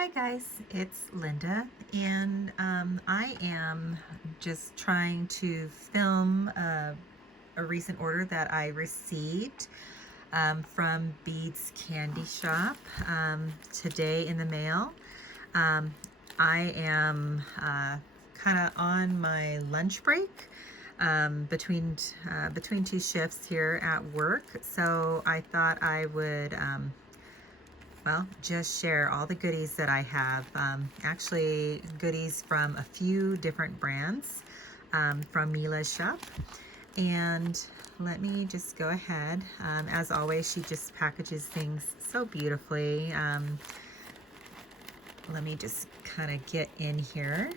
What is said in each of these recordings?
Hi guys, it's Linda, and I am just trying to film a recent order that I received from Beads Candy Shop today in the mail. Um, I am kind of on my lunch break between two shifts here at work, so I thought I would well, just share all the goodies that I have. Actually, goodies from a few different brands from Mila's shop. And let me just go ahead. As always, she just packages things so beautifully. Let me just kind of get in here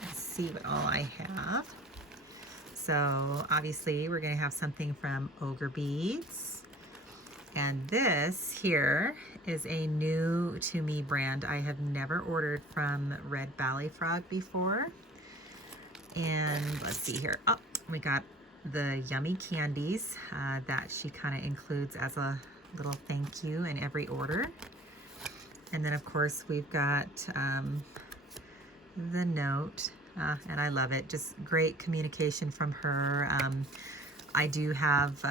and see what all I have. So obviously we're going to have something from Ogre Beads. And this here is a new to me brand. I have never ordered from Red Ballet Frog before. And let's see here. Oh, we got the yummy candies that she kind of includes as a little thank you in every order. And then of course we've got the note, and I love it. Just great communication from her. I do have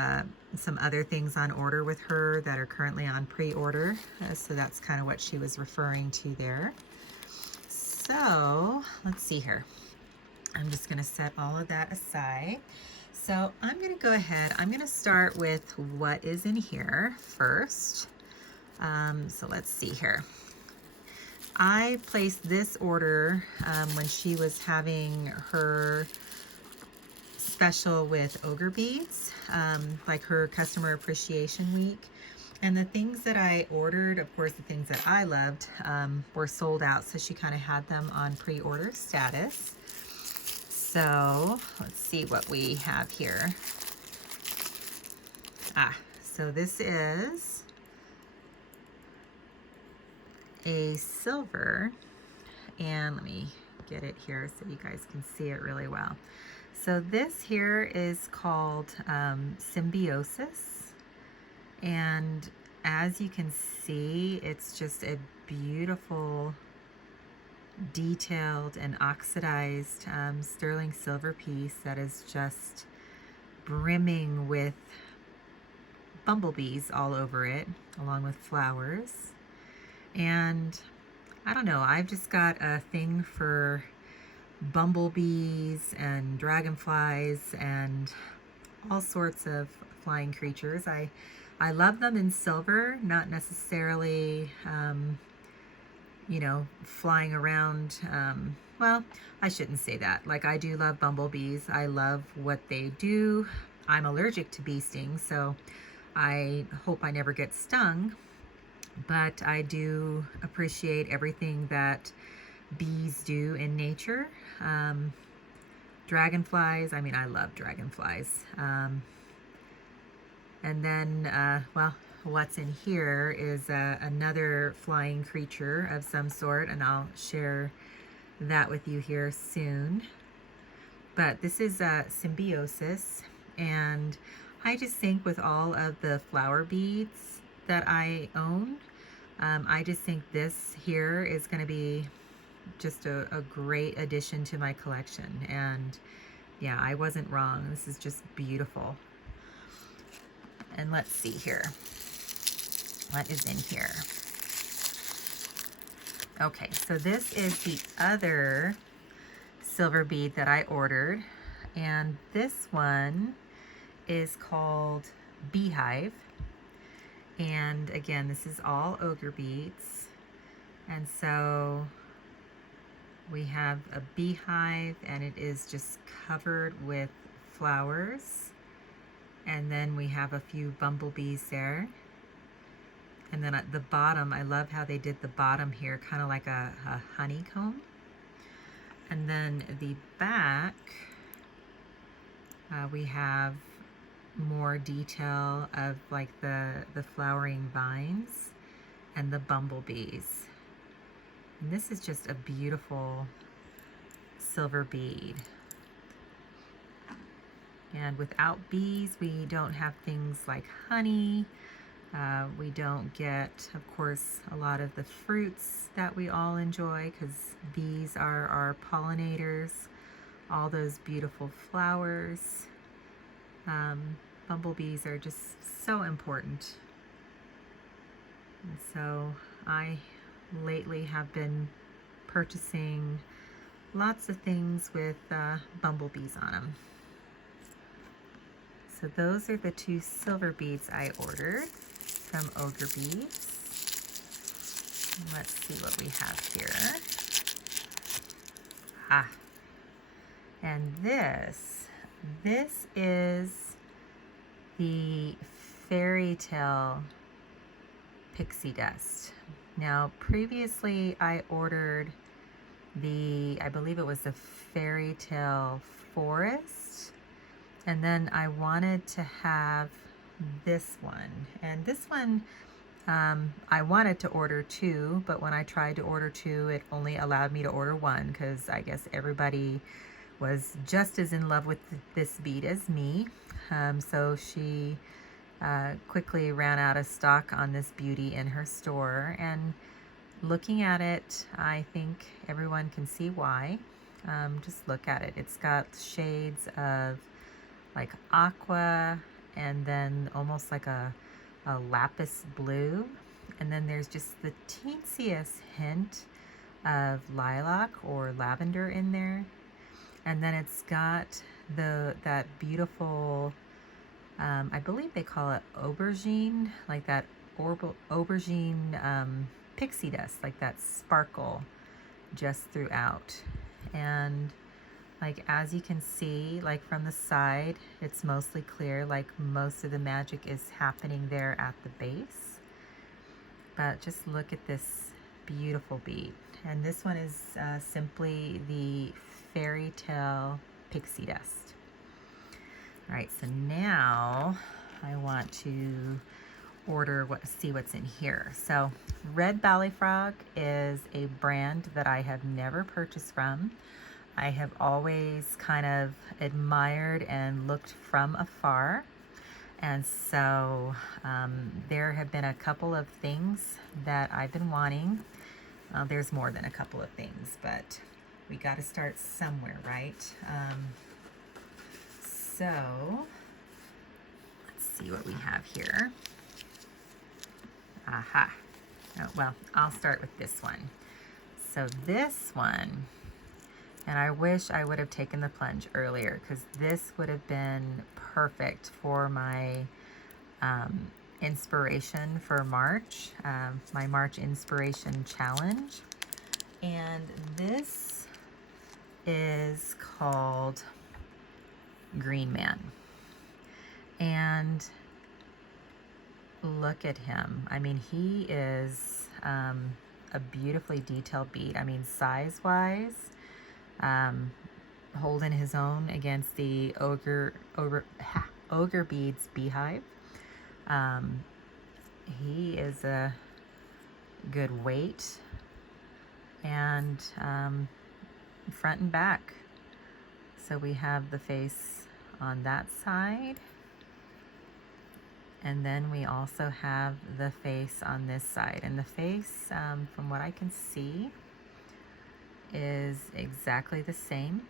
some other things on order with her that are currently on pre-order, so that's kind of what she was referring to there. So let's see here. I'm just going to set all of that aside. So I'm going to go ahead. I'm going to start with what is in here first. So let's see here. I placed this order when she was having her special with Ogre Beads, like her customer appreciation week. And the things that I ordered, of course, the things that I loved, were sold out. So she kind of had them on pre-order status. So let's see what we have here. So this is a silver, and let me get it here so you guys can see it really well. So this here is called Symbiosis, and as you can see, it's just a beautiful, detailed and oxidized sterling silver piece that is just brimming with bumblebees all over it, along with flowers. And I don't know, I've just got a thing for bumblebees and dragonflies and all sorts of flying creatures. I love them in silver, not necessarily you know, flying around. Well, I shouldn't say that. Like, I do love bumblebees. I love what they do. I'm allergic to bee stings, so I hope I never get stung. But I do appreciate everything that bees do in nature. Dragonflies, I mean, I love dragonflies. And then, well, what's in here is another flying creature of some sort, and I'll share that with you here soon. But this is Symbiosis, and I just think with all of the flower beads that I own, I just think this here is going to be just a great addition to my collection. And yeah, I wasn't wrong. This is just beautiful. And let's see here. What is in here? Okay, so this is the other silver bead that I ordered. And this one is called Beehive. And again, this is all Ogre beads. And so we have a beehive, and it is just covered with flowers. And then we have a few bumblebees there. And then at the bottom, I love how they did the bottom here, kind of like a honeycomb. And then the back, we have more detail of like the flowering vines and the bumblebees. And this is just a beautiful silver bead. And without bees, we don't have things like honey. We don't get, of course, a lot of the fruits that we all enjoy because these are our pollinators, all those beautiful flowers. Bumblebees are just so important. And so I lately have been purchasing lots of things with bumblebees on them. So those are the 2 silver beads I ordered from Ogre Beads. Let's see what we have here. And this is the fairy tale pixie dust. Now, previously I ordered I believe it was the fairy tale forest, and then I wanted to have this one. And this one, I wanted to order 2, but when I tried to order 2, it only allowed me to order 1 because I guess everybody was just as in love with this bead as me. So she quickly ran out of stock on this beauty in her store, and looking at it, I think everyone can see why. Just look at it. It's got shades of like aqua, and then almost like a lapis blue, and then there's just the teensiest hint of lilac or lavender in there, and then it's got that beautiful I believe they call it aubergine, like that aubergine pixie dust, like that sparkle just throughout. And like, as you can see, like from the side, it's mostly clear, like most of the magic is happening there at the base. But just look at this beautiful bead. And this one is simply the fairy tale pixie dust. All right, so now I want to see what's in here. So Red Ballet Frog is a brand that I have never purchased from. I have always kind of admired and looked from afar. And so there have been a couple of things that I've been wanting. There's more than a couple of things, but we got to start somewhere, right? So let's see what we have here. Aha. Oh, well, I'll start with this one. So this one, and I wish I would have taken the plunge earlier because this would have been perfect for my inspiration for March, my March inspiration challenge. And this is called Green Man. And look at him. I mean, he is a beautifully detailed bead. I mean, size-wise, holding his own against the Ogre Beads Beehive. He is a good weight, and front and back. So we have the face on that side, and then we also have the face on this side. And the face, from what I can see, is exactly the same.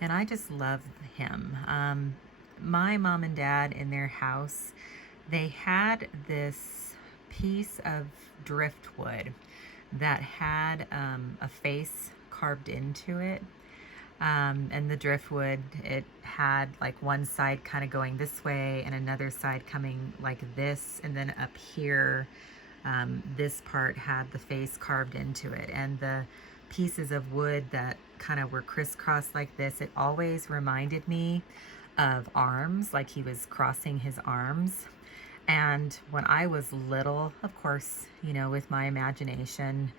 And I just love him. My mom and dad, in their house, they had this piece of driftwood that had a face carved into it. And the driftwood, it had like one side kind of going this way and another side coming like this, and then up here, this part had the face carved into it. And the pieces of wood that kind of were crisscrossed like this, it always reminded me of arms, like he was crossing his arms. And when I was little, of course, you know, with my imagination,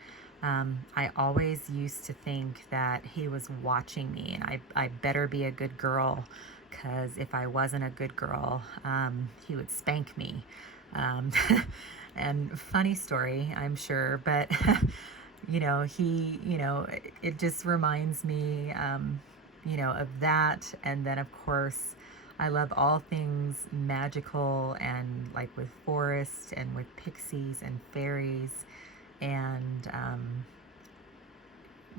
I always used to think that he was watching me, and I better be a good girl, because if I wasn't a good girl, he would spank me. And funny story, I'm sure, but you know, it just reminds me, you know, of that. And then of course, I love all things magical and like with forests and with pixies and fairies. And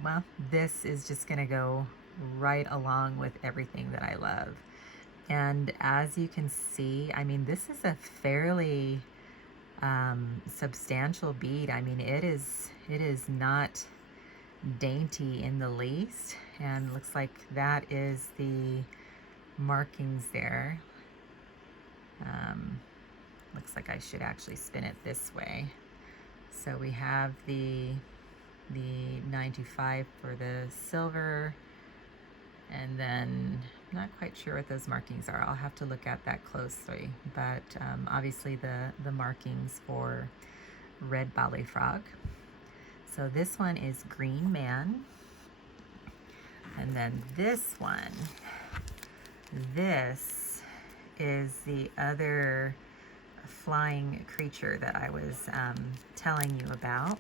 well, this is just gonna go right along with everything that I love. And as you can see, I mean, this is a fairly substantial bead. I mean, it is not dainty in the least. And looks like that is the markings there. Looks like I should actually spin it this way. So we have the 925 for the silver, and then I'm not quite sure what those markings are. I'll have to look at that closely, but obviously the markings for red ballet frog. So this one is Green Man, and then this one, this is the other flying creature that I was telling you about,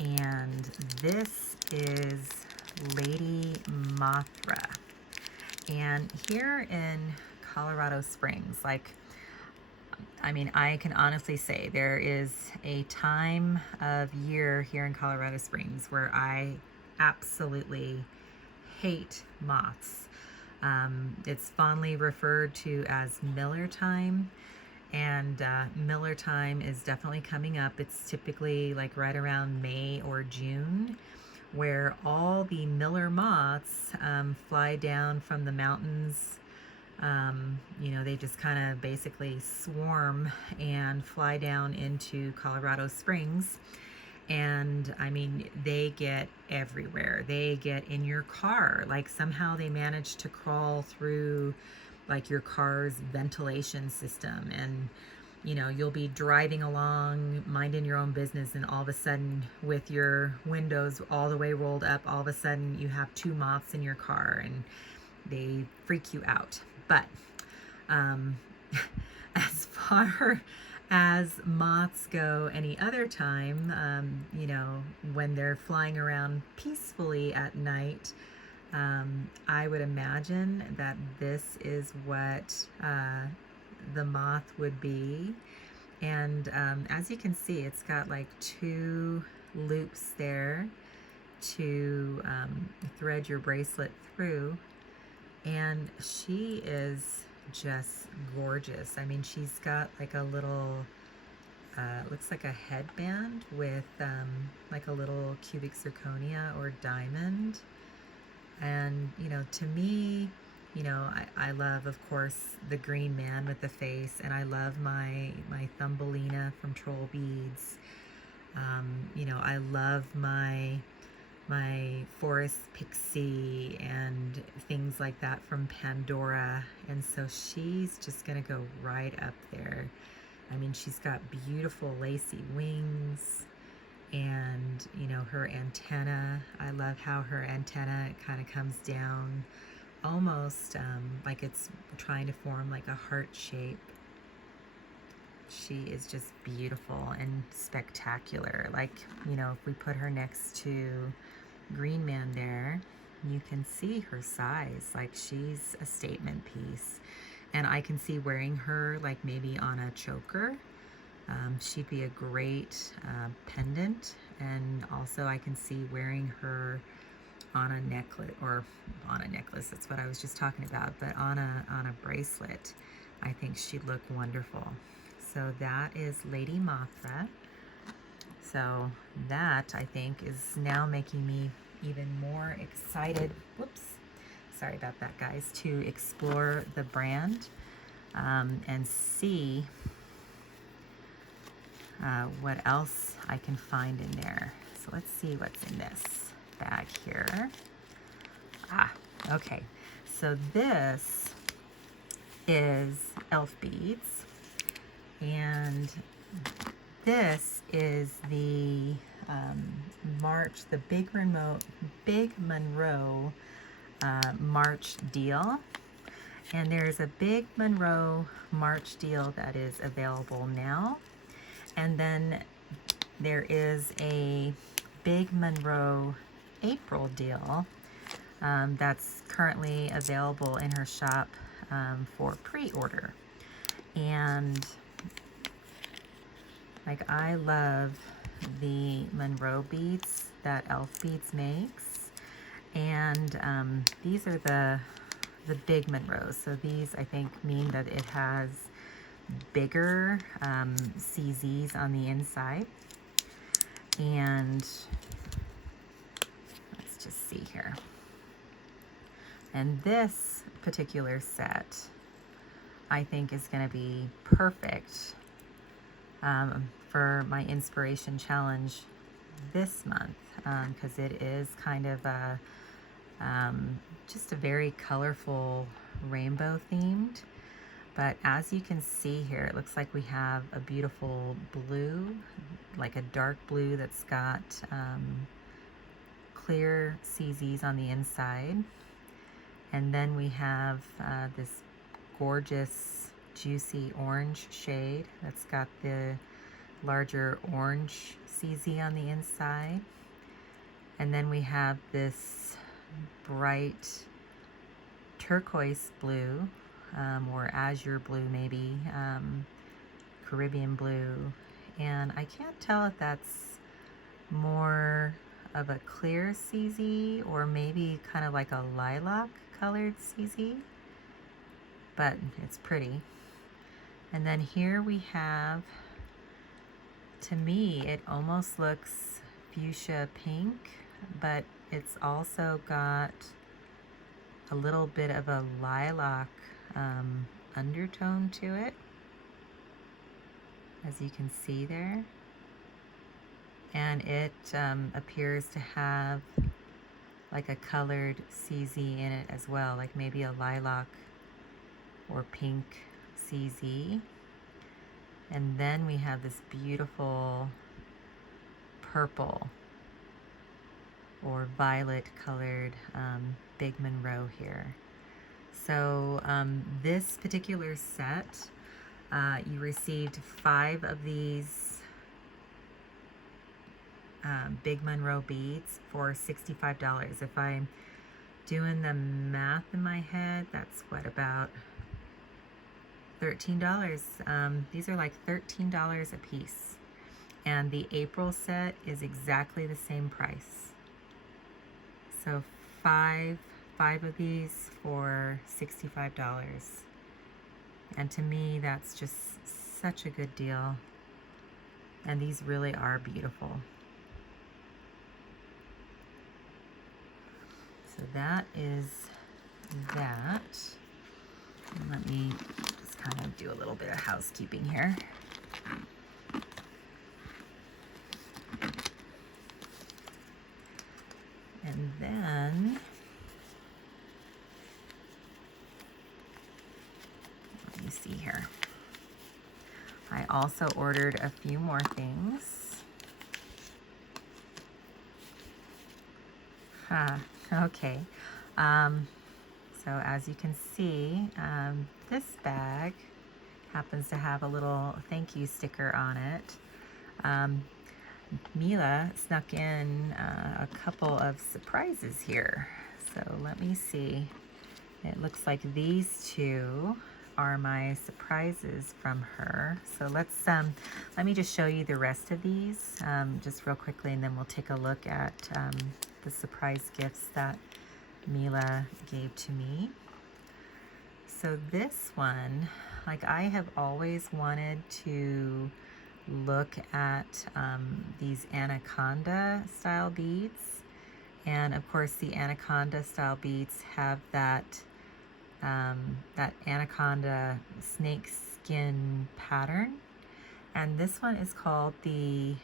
and this is Lady Mothra. And here in Colorado Springs, like, I mean, I can honestly say there is a time of year here in Colorado Springs where I absolutely hate moths. It's fondly referred to as Miller time, and Miller time is definitely coming up. It's typically like right around May or June, where all the Miller moths fly down from the mountains. You know, they just kind of basically swarm and fly down into Colorado Springs. And I mean, they get everywhere. They get in your car. Like somehow they manage to crawl through like your car's ventilation system, and you know, you'll be driving along minding your own business, and all of a sudden with your windows all the way rolled up, all of a sudden you have two moths in your car and they freak you out. But as far as moths go any other time, you know, when they're flying around peacefully at night, I would imagine that this is what the moth would be. And as you can see, it's got like two loops there to thread your bracelet through. And she is just gorgeous. I mean, she's got like a little, looks like a headband with like a little cubic zirconia or diamond. And, you know, to me, you know, I love, of course, the green man with the face, and I love my Thumbelina from Troll Beads. You know, I love my forest pixie and things like that from Pandora, and so she's just gonna go right up there. I mean, she's got beautiful lacy wings, and you know, her antenna, I love how her antenna kind of comes down almost like it's trying to form like a heart shape. She is just beautiful and spectacular. Like, you know, if we put her next to Green Man there, you can see her size. Like, she's a statement piece, and I can see wearing her like maybe on a choker. She'd be a great pendant, and also I can see wearing her on a necklace, or on a necklace, that's what I was just talking about, but on a bracelet. I think she'd look wonderful. So that is Lady Mothra. So that, I think, is now making me even more excited, whoops, sorry about that guys, to explore the brand and see what else I can find in there. So let's see what's in this bag here. Okay, so this is elf beads, and this is the Big Monroe March deal. And there's a Big Monroe March deal that is available now. And then there is a Big Monroe April deal that's currently available in her shop for pre-order. And like, I love the Monroe beads that Elf Beads makes, and these are the big Monroes. So these, I think, mean that it has bigger CZs on the inside. And let's just see here. And this particular set, I think, is going to be perfect for my inspiration challenge this month, because it is kind of a just a very colorful rainbow themed. But as you can see here, it looks like we have a beautiful blue, like a dark blue that's got clear CZs on the inside. And then we have this gorgeous juicy orange shade that's got the larger orange CZ on the inside. And then we have this bright turquoise blue, or azure blue maybe, Caribbean blue. And I can't tell if that's more of a clear CZ or maybe kind of like a lilac colored CZ, but it's pretty. And then here we have, to me, it almost looks fuchsia pink, but it's also got a little bit of a lilac undertone to it, as you can see there. And it appears to have like a colored CZ in it as well, like maybe a lilac or pink CZ. And then we have this beautiful purple or violet colored Big Monroe here. So this particular set, you received 5 of these Big Monroe beads for $65. If I'm doing the math in my head, that's what, about $13. These are like $13 a piece. And the April set is exactly the same price. So five of these for $65. And to me, that's just such a good deal. And these really are beautiful. So that is that. And let me just kind of do a little bit of housekeeping here. And then let me see here. I also ordered a few more things. Okay. So as you can see, this bag happens to have a little thank you sticker on it. Mila snuck in a couple of surprises here. So let me see. It looks like these two are my surprises from her. So let me just show you the rest of these just real quickly, and then we'll take a look at the surprise gifts that Mila gave to me. So this one, like, I have always wanted to look at these Anaconda style beads. And of course the Anaconda style beads have that anaconda snake skin pattern. And this one is called the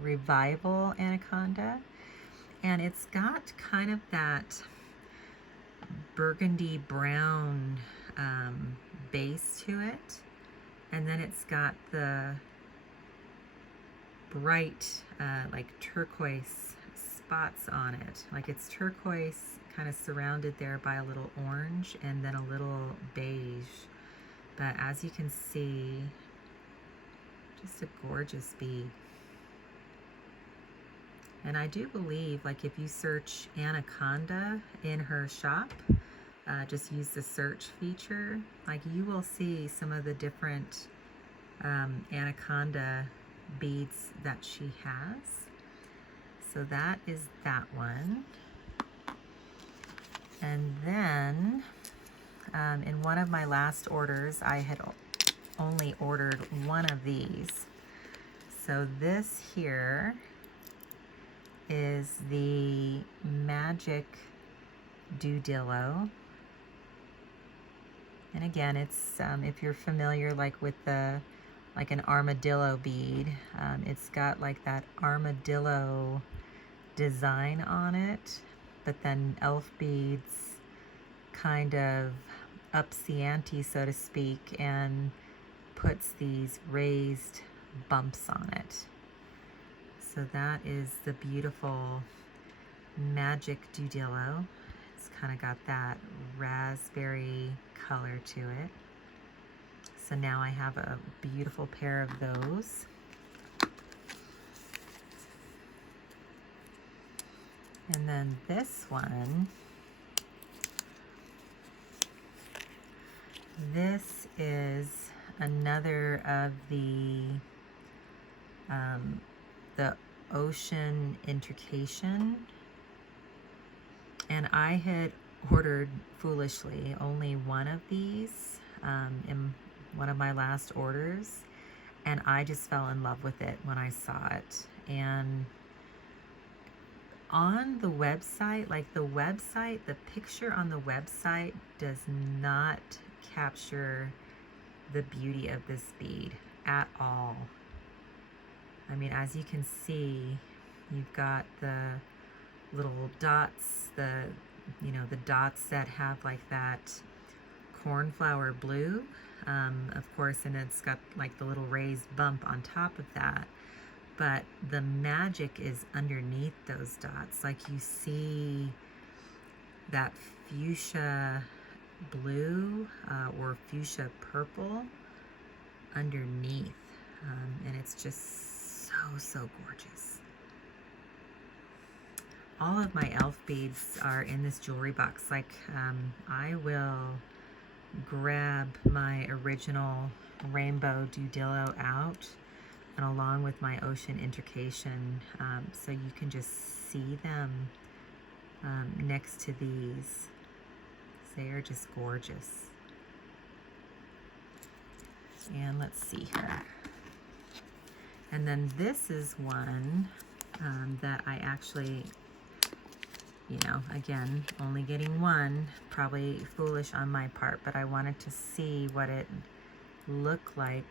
Revival Anaconda. And it's got kind of that burgundy brown base to it. And then it's got the bright like turquoise spots on it. Like, it's turquoise kind of surrounded there by a little orange and then a little beige. But as you can see, just a gorgeous bead. And I do believe, like, if you search Anaconda in her shop, just use the search feature, like you will see some of the different Anaconda beads that she has. So that is that one. And then in one of my last orders, I had only ordered one of these. So this here is the Magic Du Dillo. And again, it's if you're familiar like with the like an armadillo bead, it's got like that armadillo design on it, but then elf beads kind of ups the ante, so to speak, and puts these raised bumps on it. So that is the beautiful Magic Du Dillo. It's kind of got that raspberry color to it. So now I have a beautiful pair of those. And then this one, this is another of the ocean intrication. And I had ordered foolishly only one of these in one of my last orders, and I just fell in love with it when I saw it. And on the website, like the picture on the website does not capture the beauty of this bead at all. I mean, as you can see, you've got the little dots, the dots that have like that cornflower blue, of course, and it's got like the little raised bump on top of that. But the magic is underneath those dots. Like you see that fuchsia blue or fuchsia purple underneath, and it's just so gorgeous. All of my elf beads are in this jewelry box. Like I will grab my original rainbow Du Dillo out, and along with my ocean intrication, so you can just see them next to these. They are just gorgeous. And let's see here. And then this is one that I actually, again, only getting one, probably foolish on my part, but I wanted to see what it looked like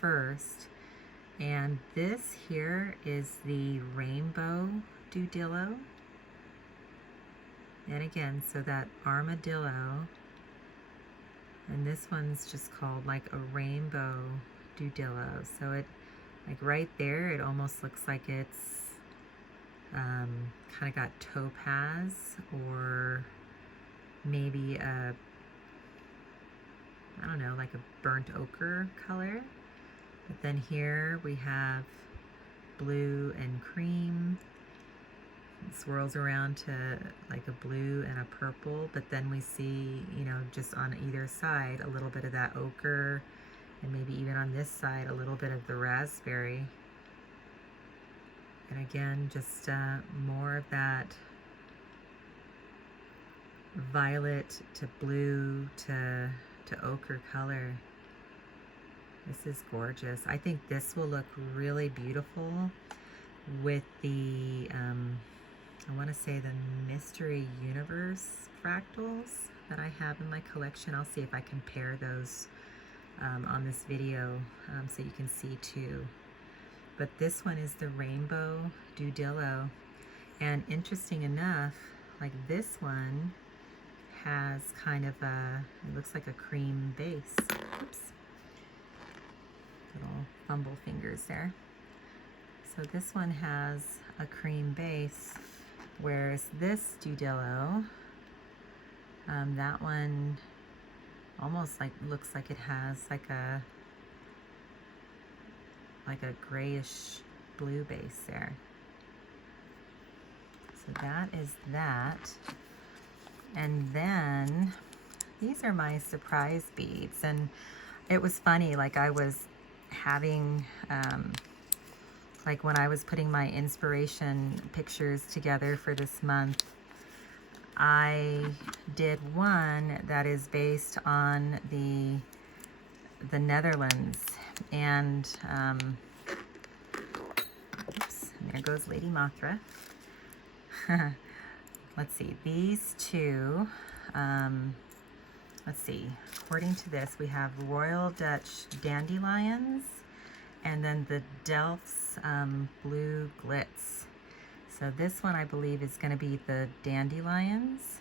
first. And this here is the Rainbow Du Dillo. And again, so that armadillo, and this one's just called like a Rainbow Du Dillo. So it, like right there, it almost looks like it's kind of got topaz or maybe a, I don't know, like a burnt ochre color. But then here we have blue and cream. It swirls around to like a blue and a purple, but then we see, just on either side, a little bit of that ochre, and maybe even on this side, a little bit of the raspberry. And again, just more of that violet to blue to ochre color. This is gorgeous. I think this will look really beautiful with the, I want to say the Mystery Universe fractals that I have in my collection. I'll see if I can pair those on this video so you can see too. But this one is the Rainbow Du Dillo. And interesting enough, like this one has kind of a, it looks like a cream base. Oops. Little fumble fingers there. So this one has a cream base, whereas this Du Dillo, that one almost like looks like it has like a grayish blue base there. So that is that. And then these are my surprise beads. And it was funny, like I was having, like when I was putting my inspiration pictures together for this month, I did one that is based on the Netherlands. And oops, there goes Lady Mothra. Let's see, these two, let's see, according to this, we have Royal Dutch Dandelions and then the Delft's Blue Glitz. So this one I believe is going to be the Dandelions.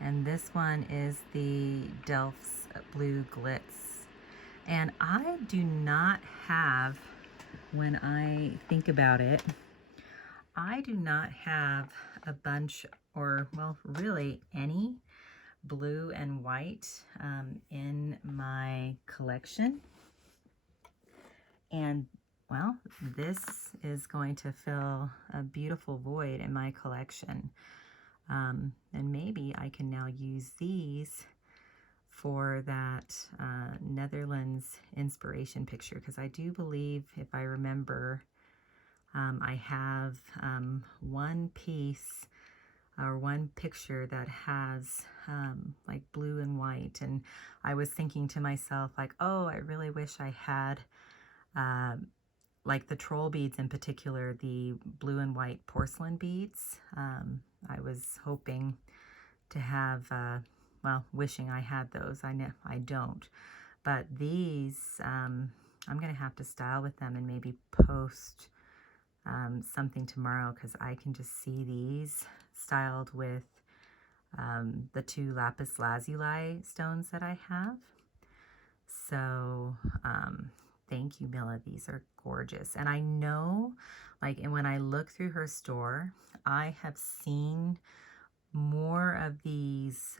And this one is the Delft's Blue Glitz. And I do not have, when I think about it, I do not have a bunch, or well, really any blue and white in my collection. And well, this is going to fill a beautiful void in my collection. And maybe I can now use these for that Netherlands inspiration picture, because I do believe, if I remember, I have one piece or one picture that has like blue and white, and I was thinking to myself like, oh, I really wish I had like the troll beads in particular, the blue and white porcelain beads. I was hoping to have, well, wishing I had those. I know I don't, but these I'm gonna have to style with them and maybe post something tomorrow, because I can just see these styled with the two lapis lazuli stones that I have. So thank you, Milla. These are gorgeous. And I know, like, and when I look through her store, I have seen more of these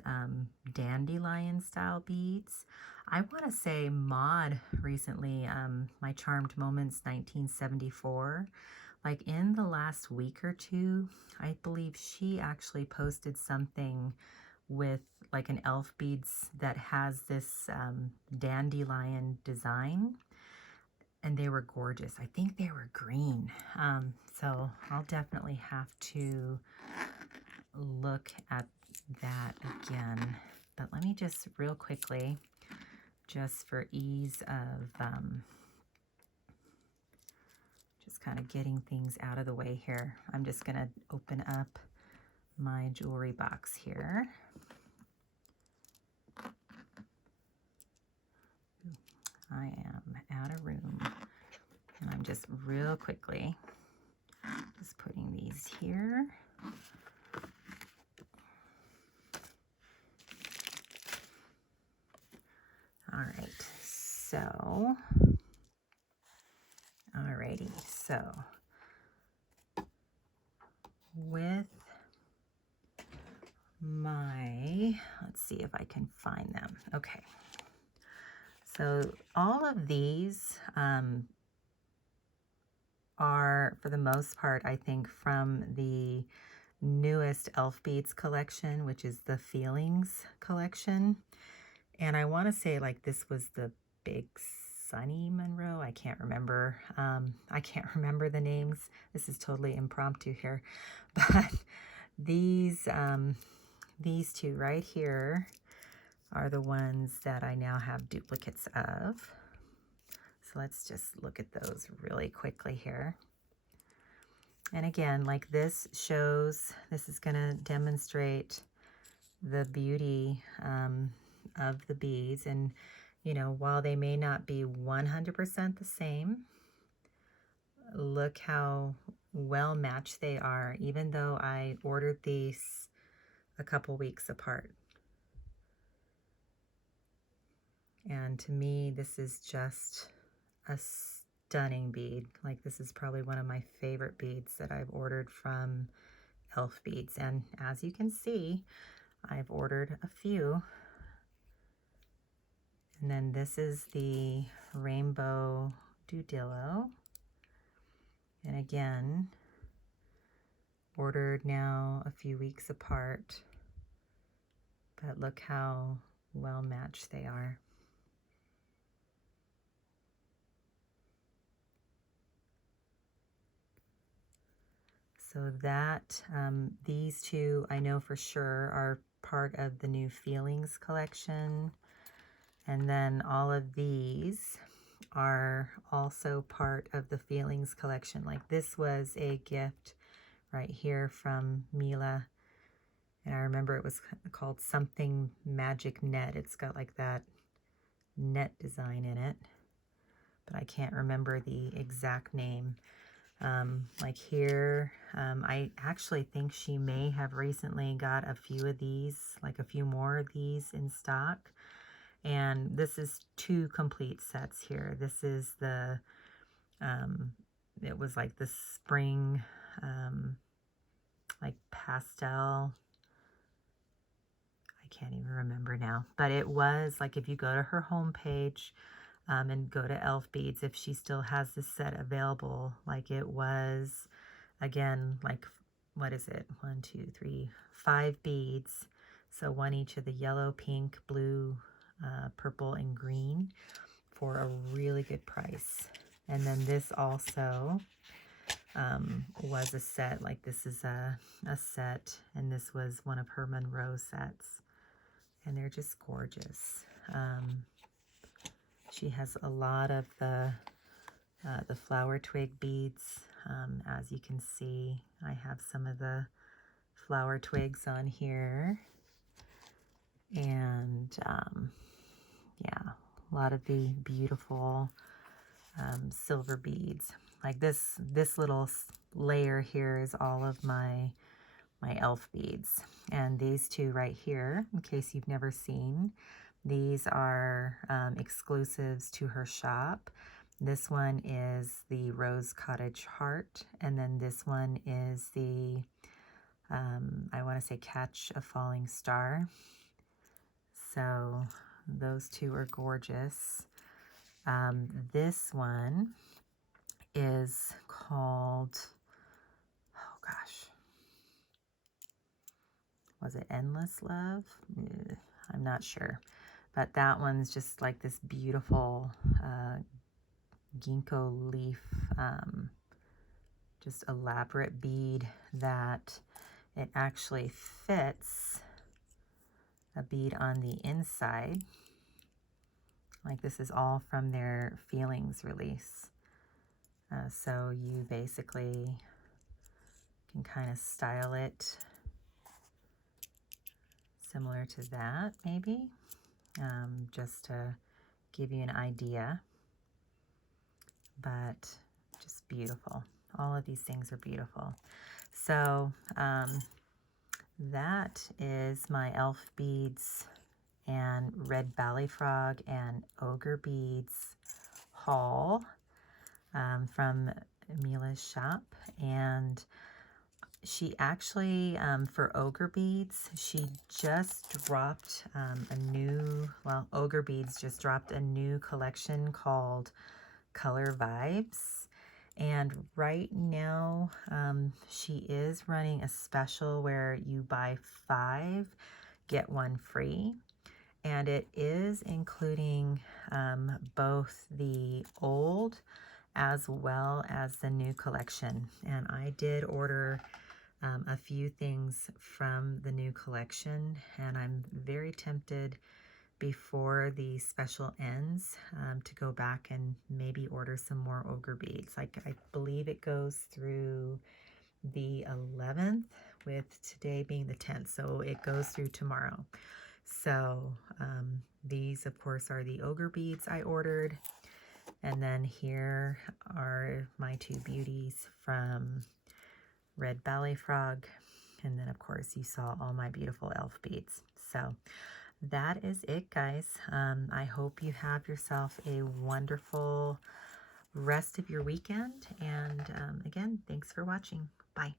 dandelion style beads. I want to say Maud recently, my Charmed Moments 1974, like in the last week or two, I believe she actually posted something with like an elf beads that has this dandelion design, and they were gorgeous. I think they were green. So I'll definitely have to look at that again. But let me just real quickly, just for ease of just kind of getting things out of the way here, I'm just going to open up my jewelry box here. I am out of room, and I'm just real quickly just putting these here. All right, so, alrighty, so with my, let's see if I can find them. Okay, so all of these are, for the most part, I think, from the newest Elf Beads collection, which is the Feelings collection. And I want to say, like, this was the Big Sunny Monroe. I can't remember. I can't remember the names. This is totally impromptu here. But these two right here are the ones that I now have duplicates of. So let's just look at those really quickly here. And again, like this shows, this is going to demonstrate the beauty of the beads. And, you know, while they may not be 100% the same, look how well matched they are, even though I ordered these a couple weeks apart. And to me, this is just a stunning bead. Like, this is probably one of my favorite beads that I've ordered from Elf Beads. And as you can see, I've ordered a few. And then this is the Rainbow Du Dillo. And again, ordered now a few weeks apart, but look how well matched they are. So that, these two I know for sure are part of the new Feelings collection. And then all of these are also part of the Feelings collection. Like this was a gift right here from Mila. And I remember it was called something Magic Net. It's got like that net design in it, but I can't remember the exact name. Like here, I actually think she may have recently got a few of these, like a few more of these in stock. And this is 2 complete sets here. This is the, it was like the spring, like pastel. I can't even remember now. But it was like if you go to her homepage and go to Elf Beads, if she still has this set available, like it was, again, like, what is it? 1, 2, 3, 5 beads. So 1 each of the yellow, pink, blue, purple, and green for a really good price. And then this also was a set. Like this is a set, and this was one of her Monroe sets. And they're just gorgeous. She has a lot of the flower twig beads. As you can see, I have some of the flower twigs on here. And yeah, a lot of the beautiful silver beads. Like this little layer here is all of my elf beads. And these 2 right here, in case you've never seen, these are exclusives to her shop. This one is the Rose Cottage Heart, and then this one is the, I want to say Catch a Falling Star. So those 2 are gorgeous. This one is called, oh gosh, was it Endless Love? I'm not sure. But that one's just like this beautiful ginkgo leaf, just elaborate bead that it actually fits a bead on the inside. Like this is all from their Feelings release. So you basically can kind of style it similar to that, maybe, just to give you an idea. But just beautiful. All of these things are beautiful. So that is my Elf Beads and Red Ballet Frog and Ogre Beads haul from Mila's shop. And she actually, for Ogre Beads, she just dropped a new, well, Ogre Beads just dropped a new collection called Color Vibes. And right now, she is running a special where you buy 5, get 1 free. And it is including both the old as well as the new collection. And I did order a few things from the new collection, and I'm very tempted before the special ends to go back and maybe order some more Ogre beads. Like I believe it goes through the 11th, with today being the 10th, so it goes through tomorrow. So these of course are the Ogre beads I ordered, and then here are my 2 beauties from Red Ballet Frog, and then of course you saw all my beautiful elf beads. So that is it, guys. I hope you have yourself a wonderful rest of your weekend, and again, thanks for watching. Bye.